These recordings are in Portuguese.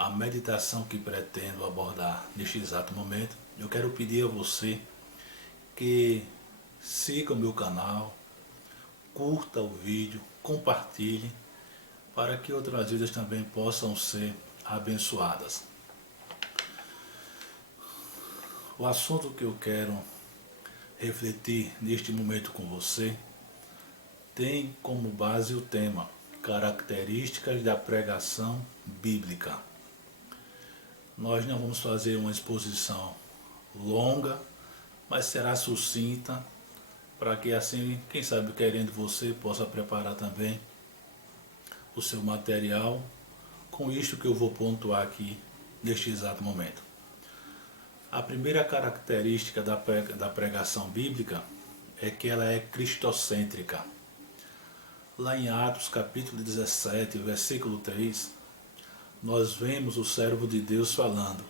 a meditação que pretendo abordar neste exato momento, eu quero pedir a você que siga o meu canal, curta o vídeo, compartilhe, para que outras vidas também possam ser abençoadas. O assunto que eu quero refletir neste momento com você tem como base o tema Características da pregação bíblica. Nós não vamos fazer uma exposição longa, mas será sucinta, para que assim, quem sabe querendo você, possa preparar também o seu material com isto que eu vou pontuar aqui neste exato momento. A primeira característica da pregação bíblica é que ela é cristocêntrica. Lá em Atos capítulo 17, versículo 3, nós vemos o servo de Deus falando: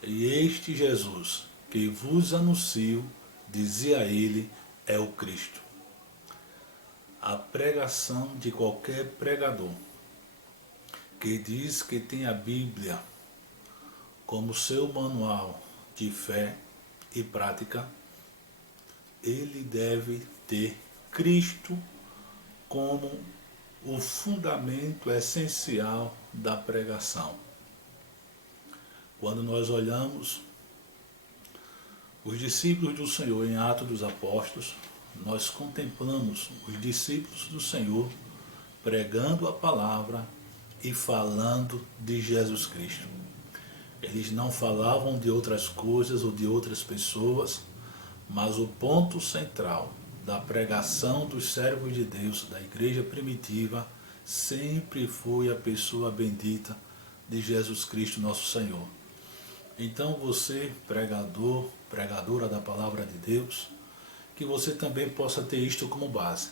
"E este Jesus que vos anuncio, dizia ele, é o Cristo." A pregação de qualquer pregador que diz que tem a Bíblia como seu manual de fé e prática, ele deve ter Cristo como o fundamento essencial da pregação. Quando nós olhamos os discípulos do Senhor em Atos dos Apóstolos, nós contemplamos os discípulos do Senhor pregando a palavra e falando de Jesus Cristo. Eles não falavam de outras coisas ou de outras pessoas, mas o ponto central da pregação dos servos de Deus da igreja primitiva sempre foi a pessoa bendita de Jesus Cristo, nosso Senhor. Então você, pregador, pregadora da palavra de Deus, que você também possa ter isto como base.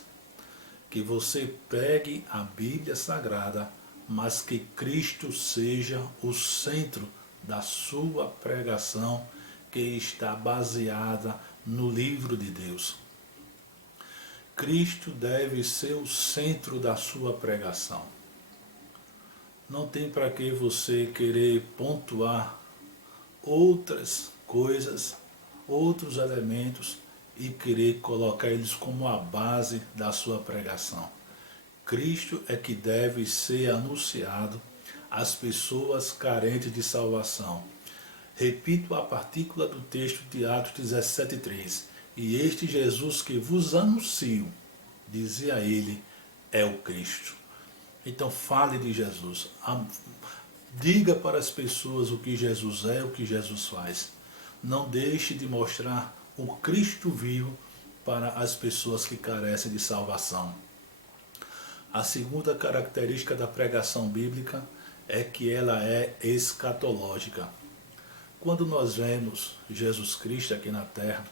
Que você pegue a Bíblia Sagrada, mas que Cristo seja o centro da sua pregação, que está baseada no livro de Deus. Cristo deve ser o centro da sua pregação. Não tem para que você querer pontuar outras coisas, outros elementos e querer colocar eles como a base da sua pregação. Cristo é que deve ser anunciado às pessoas carentes de salvação. Repito a partícula do texto de Atos 17:3. E este Jesus que vos anuncio, dizia ele, é o Cristo. Então fale de Jesus. Diga para as pessoas o que Jesus é, o que Jesus faz. Não deixe de mostrar o Cristo vivo para as pessoas que carecem de salvação. A segunda característica da pregação bíblica é que ela é escatológica. Quando nós vemos Jesus Cristo aqui na terra,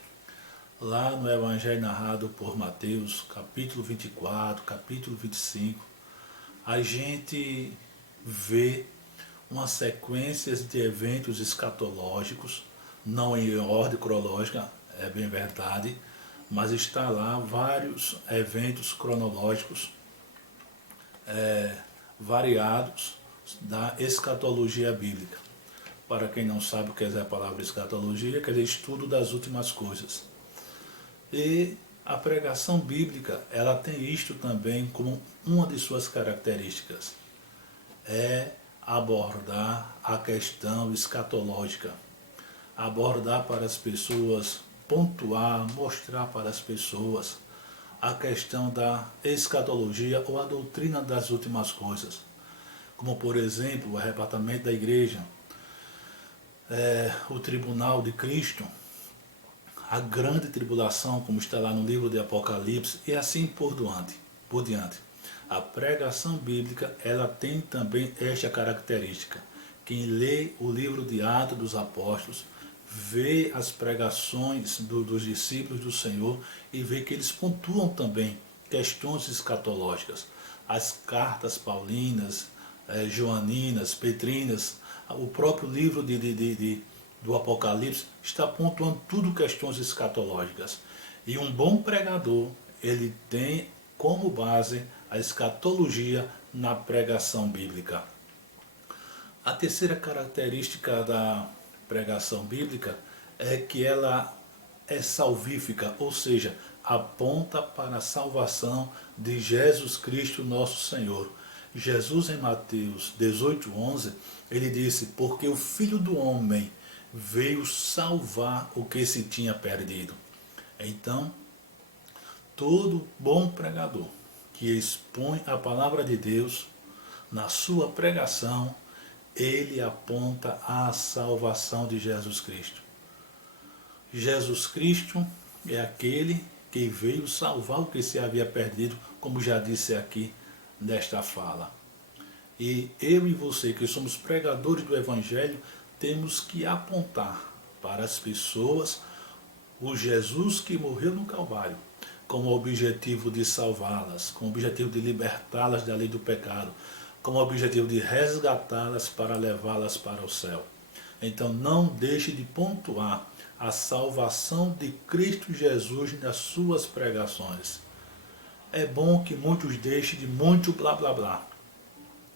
lá no Evangelho narrado por Mateus, capítulo 24, capítulo 25, a gente vê uma sequência de eventos escatológicos, não em ordem cronológica, é bem verdade, mas está lá vários eventos cronológicos variados da escatologia bíblica. Para quem não sabe o que é a palavra escatologia, quer dizer estudo das últimas coisas. E a pregação bíblica, ela tem isto também como uma de suas características. É abordar a questão escatológica. Abordar para as pessoas, pontuar, mostrar para as pessoas a questão da escatologia ou a doutrina das últimas coisas. Como, por exemplo, o arrebatamento da igreja, o tribunal de Cristo, a grande tribulação, como está lá no livro de Apocalipse, e assim por diante. A pregação bíblica, ela tem também esta característica. Quem lê o livro de Atos dos Apóstolos, vê as pregações dos discípulos do Senhor e vê que eles pontuam também questões escatológicas. As cartas paulinas, joaninas, petrinas, o próprio livro do Apocalipse está pontuando tudo questões escatológicas. E um bom pregador, ele tem como base a escatologia na pregação bíblica. A terceira característica da pregação bíblica é que ela é salvífica, ou seja, aponta para a salvação de Jesus Cristo, nosso Senhor. Jesus, em Mateus 18:11, ele disse: porque o Filho do Homem veio salvar o que se tinha perdido. Então, todo bom pregador que expõe a palavra de Deus na sua pregação, ele aponta à salvação de Jesus Cristo. Jesus Cristo é aquele que veio salvar o que se havia perdido, como já disse aqui nesta fala. E eu e você, que somos pregadores do Evangelho, temos que apontar para as pessoas o Jesus que morreu no Calvário, com o objetivo de salvá-las, com o objetivo de libertá-las da lei do pecado, com o objetivo de resgatá-las para levá-las para o céu. Então não deixe de pontuar a salvação de Cristo Jesus nas suas pregações. É bom que muitos deixem de muito blá blá blá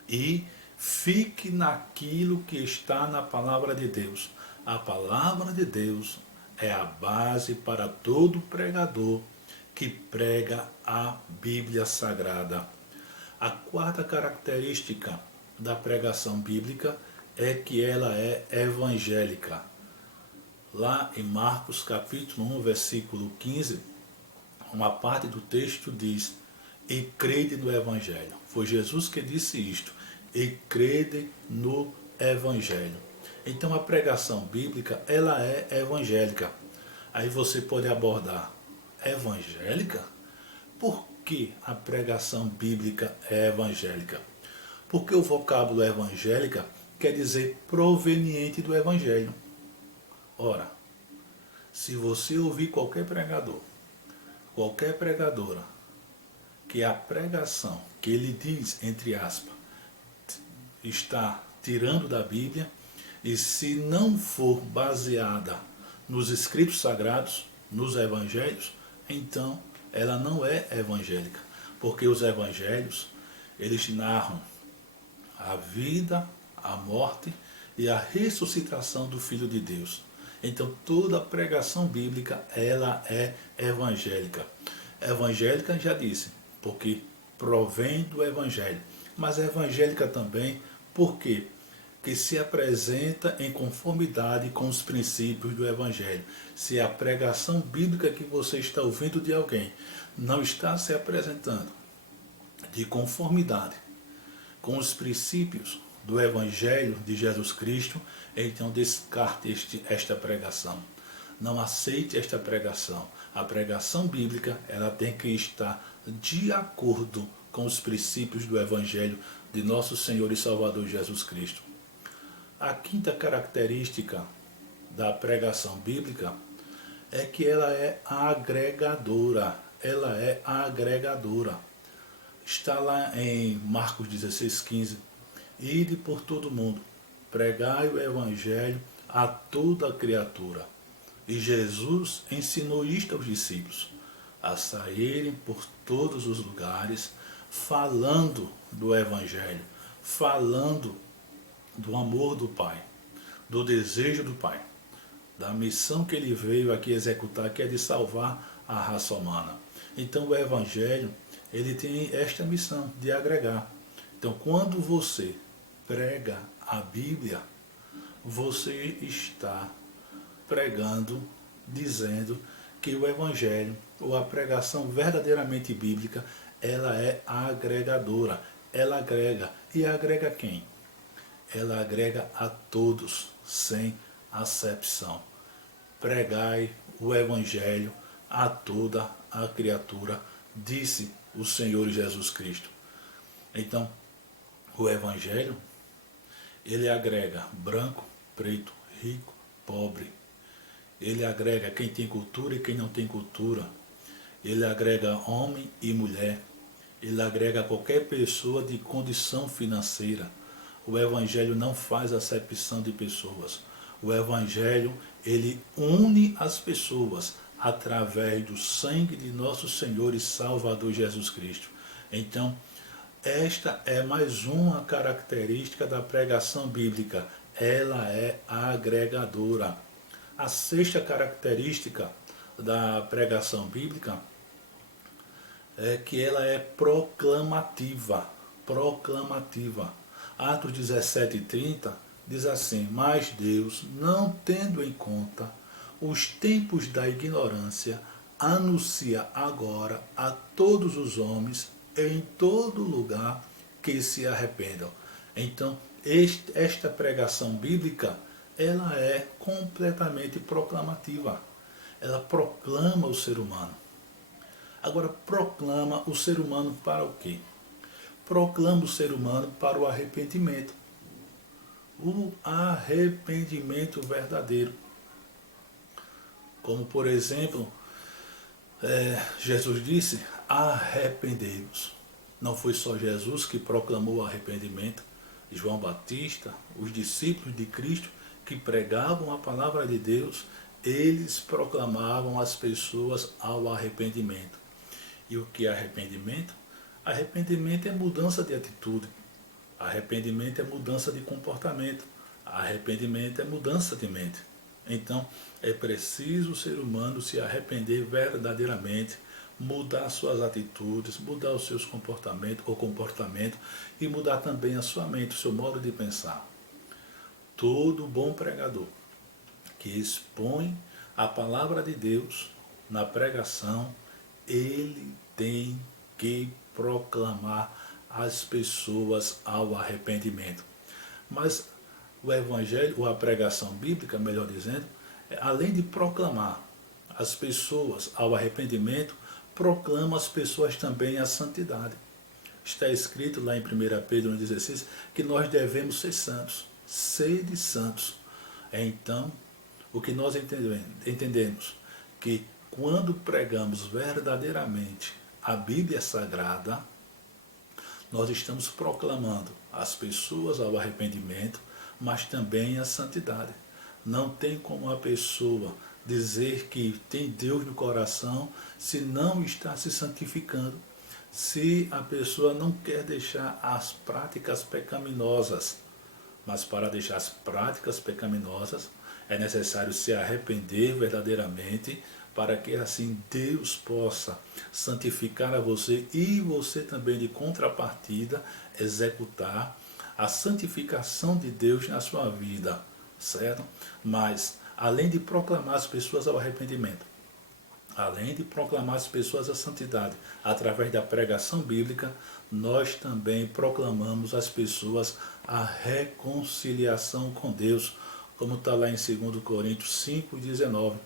e fique naquilo que está na palavra de Deus. A palavra de Deus é a base para todo pregador que prega a Bíblia Sagrada. A quarta característica da pregação bíblica é que ela é evangélica. Lá em Marcos capítulo 1, versículo 15, uma parte do texto diz: e crede no Evangelho. Foi Jesus que disse isto: e crede no Evangelho. Então a pregação bíblica, ela é evangélica. Aí você pode abordar: evangélica? Por que a pregação bíblica é evangélica? Porque o vocábulo evangélica quer dizer proveniente do Evangelho. Ora, se você ouvir qualquer pregador, qualquer pregadora, que a pregação que ele diz, entre aspas, está tirando da Bíblia, e se não for baseada nos escritos sagrados, nos evangelhos, então ela não é evangélica, porque os evangelhos, eles narram a vida, a morte e a ressuscitação do Filho de Deus. Então toda a pregação bíblica, ela é evangélica. Evangélica, já disse, porque provém do Evangelho, mas evangélica também porque que se apresenta em conformidade com os princípios do Evangelho. Se a pregação bíblica que você está ouvindo de alguém não está se apresentando de conformidade com os princípios do Evangelho de Jesus Cristo, então descarte esta pregação. Não aceite esta pregação. A pregação bíblica, ela tem que estar de acordo com os princípios do Evangelho de nosso Senhor e Salvador Jesus Cristo. A quinta característica da pregação bíblica é que ela é agregadora. Ela é agregadora. Está lá em Marcos 16:15. Ide por todo mundo, pregai o Evangelho a toda criatura. E Jesus ensinou isto aos discípulos, a saírem por todos os lugares, falando do Evangelho, falando do amor do Pai, do desejo do Pai, da missão que ele veio aqui executar, que é de salvar a raça humana. Então o Evangelho, ele tem esta missão de agregar. Então quando você prega a Bíblia, você está pregando, dizendo que o Evangelho, ou a pregação verdadeiramente bíblica, ela é agregadora. Ela agrega. E agrega quem? Ela agrega a todos, sem acepção. Pregai o Evangelho a toda a criatura, disse o Senhor Jesus Cristo. Então, o Evangelho, ele agrega branco, preto, rico, pobre. Ele agrega quem tem cultura e quem não tem cultura. Ele agrega homem e mulher. Ele agrega qualquer pessoa de condição financeira. O Evangelho não faz acepção de pessoas. O Evangelho, ele une as pessoas através do sangue de nosso Senhor e Salvador Jesus Cristo. Então, Esta é mais uma característica da pregação bíblica. Ela é agregadora. A sexta característica da pregação bíblica é que ela é proclamativa. Proclamativa. Atos 17:30 diz assim: mas Deus, não tendo em conta os tempos da ignorância, anuncia agora a todos os homens em todo lugar que se arrependam. Então, esta pregação bíblica, ela é completamente proclamativa. Ela proclama o ser humano. Agora, proclama o ser humano para o quê? Proclama o ser humano para o arrependimento. O arrependimento verdadeiro. Como, por exemplo, Jesus disse: arrependei-vos. Não foi só Jesus que proclamou o arrependimento. João Batista, os discípulos de Cristo que pregavam a palavra de Deus, eles proclamavam as pessoas ao arrependimento. E o que é arrependimento? Arrependimento é mudança de atitude. Arrependimento é mudança de comportamento. Arrependimento é mudança de mente. Então, é preciso o ser humano se arrepender verdadeiramente, mudar suas atitudes, mudar os seus comportamentos ou comportamento e mudar também a sua mente, o seu modo de pensar. Todo bom pregador que expõe a palavra de Deus na pregação, ele tem que proclamar as pessoas ao arrependimento. Mas o evangelho, ou a pregação bíblica, melhor dizendo, além de proclamar as pessoas ao arrependimento, proclama as pessoas também à santidade. Está escrito lá em 1 Pedro 1,16 que nós devemos ser santos, sede santos. Então, o que nós entendemos? Que quando pregamos verdadeiramente a Bíblia Sagrada, nós estamos proclamando as pessoas ao arrependimento, mas também à santidade. Não tem como a pessoa dizer que tem Deus no coração se não está se santificando, se a pessoa não quer deixar as práticas pecaminosas. Mas para deixar as práticas pecaminosas é necessário se arrepender verdadeiramente, para que assim Deus possa santificar a você e você também de contrapartida executar a santificação de Deus na sua vida, certo? Mas além de proclamar as pessoas ao arrependimento, além de proclamar as pessoas à santidade através da pregação bíblica, nós também proclamamos às pessoas a reconciliação com Deus, como está lá em 2 Coríntios 5,19,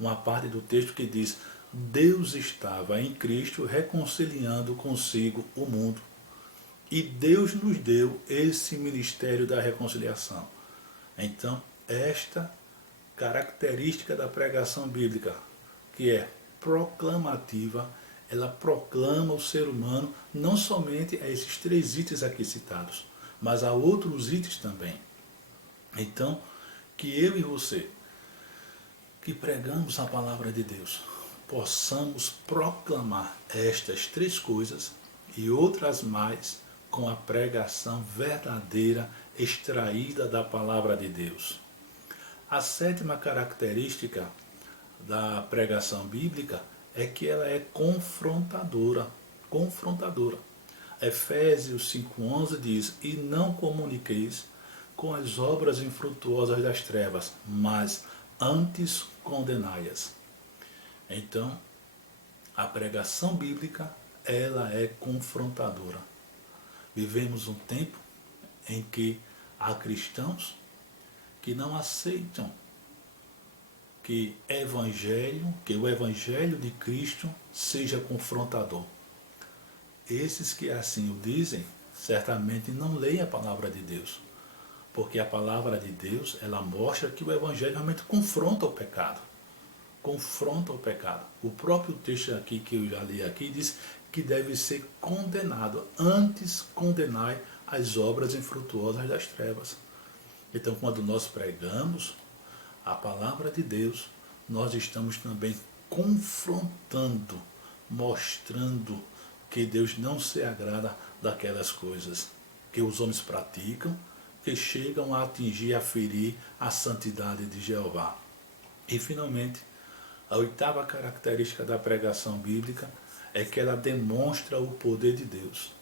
uma parte do texto que diz: Deus estava em Cristo reconciliando consigo o mundo. E Deus nos deu esse ministério da reconciliação. Então, esta característica da pregação bíblica, que é proclamativa, ela proclama o ser humano não somente a esses 3 itens aqui citados, mas a outros itens também. Então, que eu e você, que pregamos a palavra de Deus, possamos proclamar estas 3 coisas e outras mais com a pregação verdadeira extraída da palavra de Deus. A 7ª característica da pregação bíblica é que ela é confrontadora. Confrontadora. Efésios 5,11 diz: e não comuniqueis com as obras infrutuosas das trevas, mas antes condenai-as. Então, a pregação bíblica, ela é confrontadora. Vivemos um tempo em que há cristãos que não aceitam que o Evangelho de Cristo seja confrontador. Esses que assim o dizem, certamente não leem a palavra de Deus. Porque a palavra de Deus, ela mostra que o Evangelho realmente confronta o pecado. Confronta o pecado. O próprio texto aqui que eu já li aqui diz que deve ser condenado. Antes condenai as obras infrutuosas das trevas. Então, quando nós pregamos a palavra de Deus, nós estamos também confrontando, mostrando que Deus não se agrada daquelas coisas que os homens praticam, que chegam a atingir, a ferir a santidade de Jeová. E finalmente, a oitava característica da pregação bíblica é que ela demonstra o poder de Deus.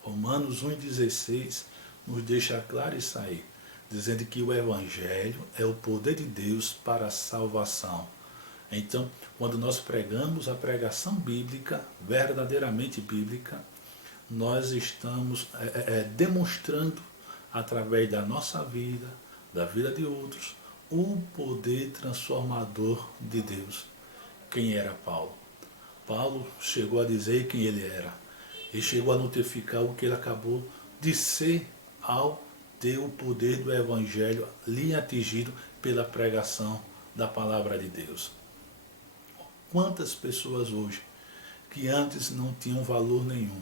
Romanos 1,16 nos deixa claro isso aí, dizendo que o Evangelho é o poder de Deus para a salvação. Então, quando nós pregamos a pregação bíblica, verdadeiramente bíblica, nós estamos demonstrando, através da nossa vida, da vida de outros, o poder transformador de Deus. Quem era Paulo? Paulo chegou a dizer quem ele era. E chegou a notificar o que ele acabou de ser ao ter o poder do Evangelho lhe atingido pela pregação da palavra de Deus. Quantas pessoas hoje que antes não tinham valor nenhum,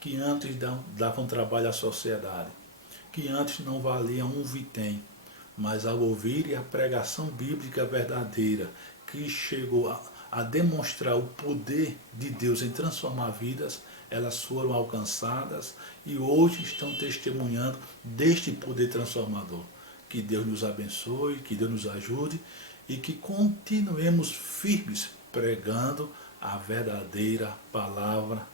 que antes davam trabalho à sociedade, que antes não valiam um vintém, mas ao ouvirem a pregação bíblica verdadeira, que chegou a demonstrar o poder de Deus em transformar vidas, elas foram alcançadas e hoje estão testemunhando deste poder transformador. Que Deus nos abençoe, que Deus nos ajude e que continuemos firmes pregando a verdadeira palavra